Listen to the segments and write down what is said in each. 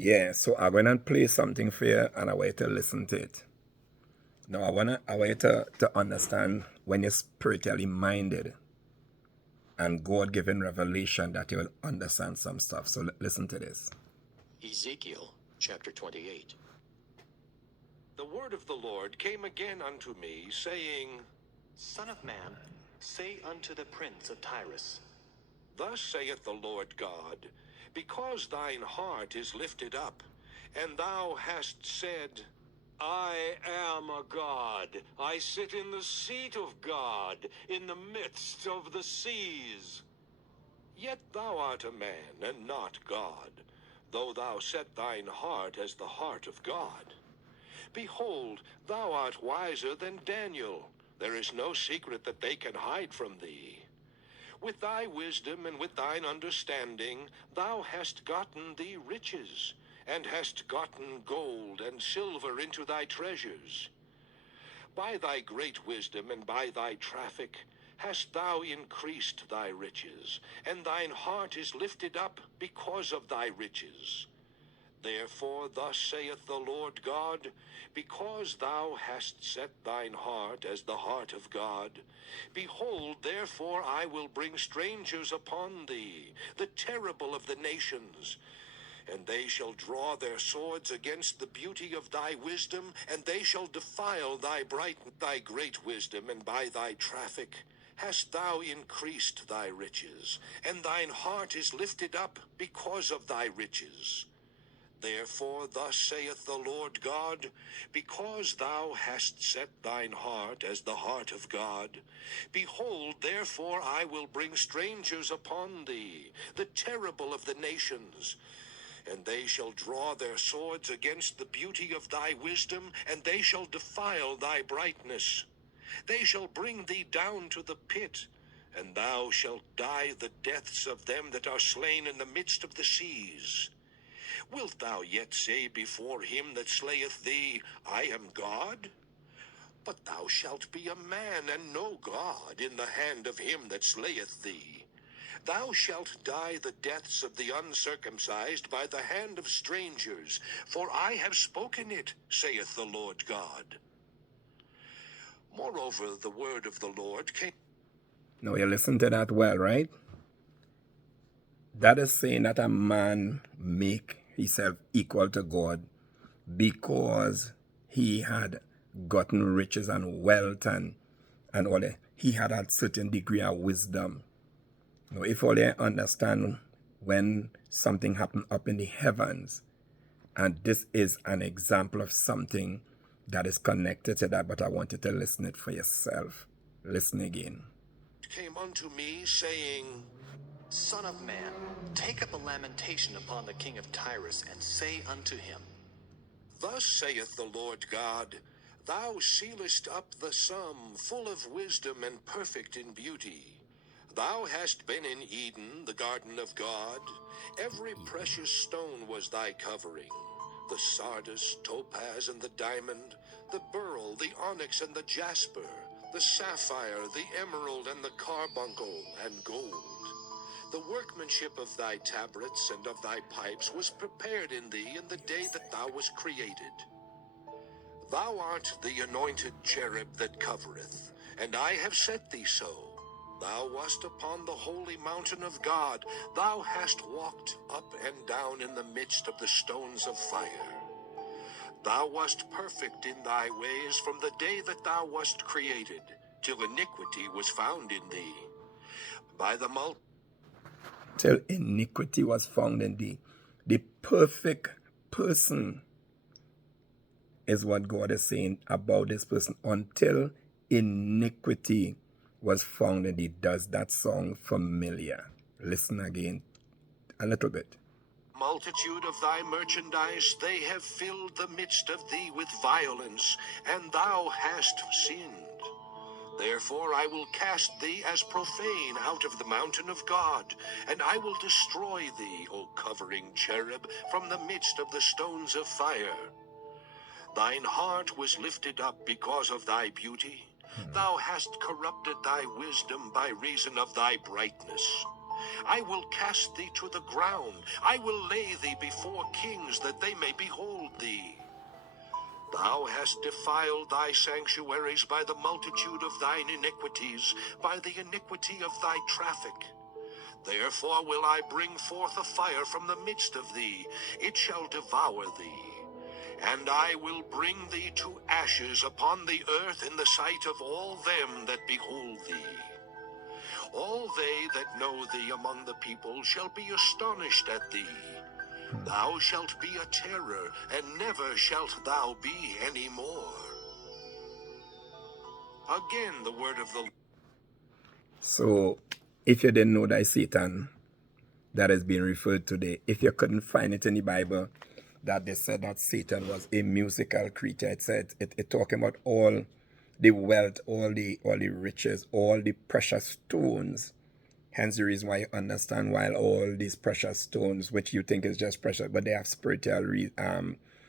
Yeah, so I'm gonna play something for you and I want you to listen to it. Now I want you to understand when you're spiritually minded and God given revelation that you will understand some stuff. So listen to this. Ezekiel chapter 28. The word of the Lord came again unto me, saying, Son of man, say unto the prince of Tyrus, Thus saith the Lord God, because thine heart is lifted up, and thou hast said, I am a God, I sit in the seat of God, in the midst of the seas. Yet thou art a man, and not God, though thou set thine heart as the heart of God. Behold, thou art wiser than Daniel. There is no secret that they can hide from thee. With thy wisdom and with thine understanding thou hast gotten thee riches, and hast gotten gold and silver into thy treasures. By thy great wisdom and by thy traffic hast thou increased thy riches, and thine heart is lifted up because of thy riches. Therefore thus saith the Lord God, because thou hast set thine heart as the heart of God, behold, therefore I will bring strangers upon thee, the terrible of the nations. And they shall draw their swords against the beauty of thy wisdom, and they shall defile thy great wisdom, and by thy traffic hast thou increased thy riches, and thine heart is lifted up because of thy riches. Therefore thus saith the Lord God, because thou hast set thine heart as the heart of God, behold, therefore I will bring strangers upon thee, the terrible of the nations. And they shall draw their swords against the beauty of thy wisdom, and they shall defile thy brightness. They shall bring thee down to the pit, and thou shalt die the deaths of them that are slain in the midst of the seas. Wilt thou yet say before him that slayeth thee, I am God? But thou shalt be a man and no God in the hand of him that slayeth thee. Thou shalt die the deaths of the uncircumcised by the hand of strangers, for I have spoken it, saith the Lord God. Moreover, the word of the Lord came. Now you listen to that well, right? That is saying that a man make himself equal to God because he had gotten riches and wealth and all that. He had a certain degree of wisdom. Now, if only understand when something happened up in the heavens, and this is an example of something that is connected to that, but I want you to listen it for yourself. Listen again. Came unto me, saying, Son of man, take up a lamentation upon the king of Tyrus, and say unto him, Thus saith the Lord God, Thou sealest up the sum, full of wisdom and perfect in beauty. Thou hast been in Eden, the garden of God. Every precious stone was thy covering, the sardius, topaz, and the diamond, the beryl, the onyx, and the jasper, the sapphire, the emerald, and the carbuncle, and gold. The workmanship of thy tabrets and of thy pipes was prepared in thee in the day that thou wast created. Thou art the anointed cherub that covereth, and I have set thee so. Thou wast upon the holy mountain of God. Thou hast walked up and down in the midst of the stones of fire. Thou wast perfect in thy ways from the day that thou wast created, till iniquity was found in thee. By the till iniquity was found in thee. The perfect person is what God is saying about this person until iniquity was found in thee. Does that sound familiar? Listen again a little bit. Multitude of thy merchandise, they have filled the midst of thee with violence, and thou hast sinned. Therefore I will cast thee as profane out of the mountain of God, and I will destroy thee, O covering cherub, from the midst of the stones of fire. Thine heart was lifted up because of thy beauty. Thou hast corrupted thy wisdom by reason of thy brightness. I will cast thee to the ground. I will lay thee before kings, that they may behold thee. Thou hast defiled thy sanctuaries by the multitude of thine iniquities, by the iniquity of thy traffic. Therefore will I bring forth a fire from the midst of thee, it shall devour thee. And I will bring thee to ashes upon the earth in the sight of all them that behold thee. All they that know thee among the people shall be astonished at thee. Thou shalt be a terror, and never shalt thou be any more. Again, the word of the... So, if you didn't know that Satan that is being referred to today, if you couldn't find it in the Bible, that they said that Satan was a musical creature, it said it talking about all the wealth, all the riches, all the precious stones. Hence the reason why you understand why all these precious stones, which you think is just precious, but they have spiritual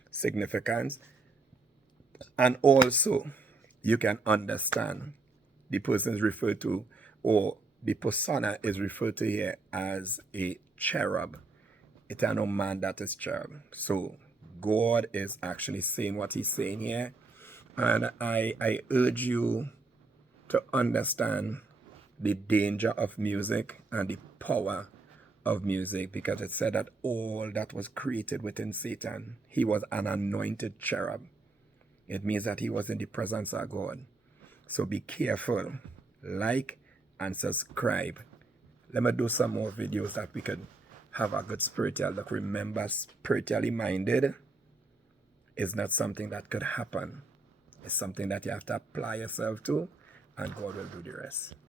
significance. And also, you can understand the person is referred to, or the persona is referred to here as a cherub. It's no man that is cherub. So God is actually saying what he's saying here. And I urge you to understand the danger of music and the power of music, because it said that all that was created within Satan, he was an anointed cherub. It means that he was in the presence of God. So be careful. Like and subscribe. Let me do some more videos that we can have a good spiritual look. Remember, spiritually minded is not something that could happen. It's something that you have to apply yourself to, and God will do the rest.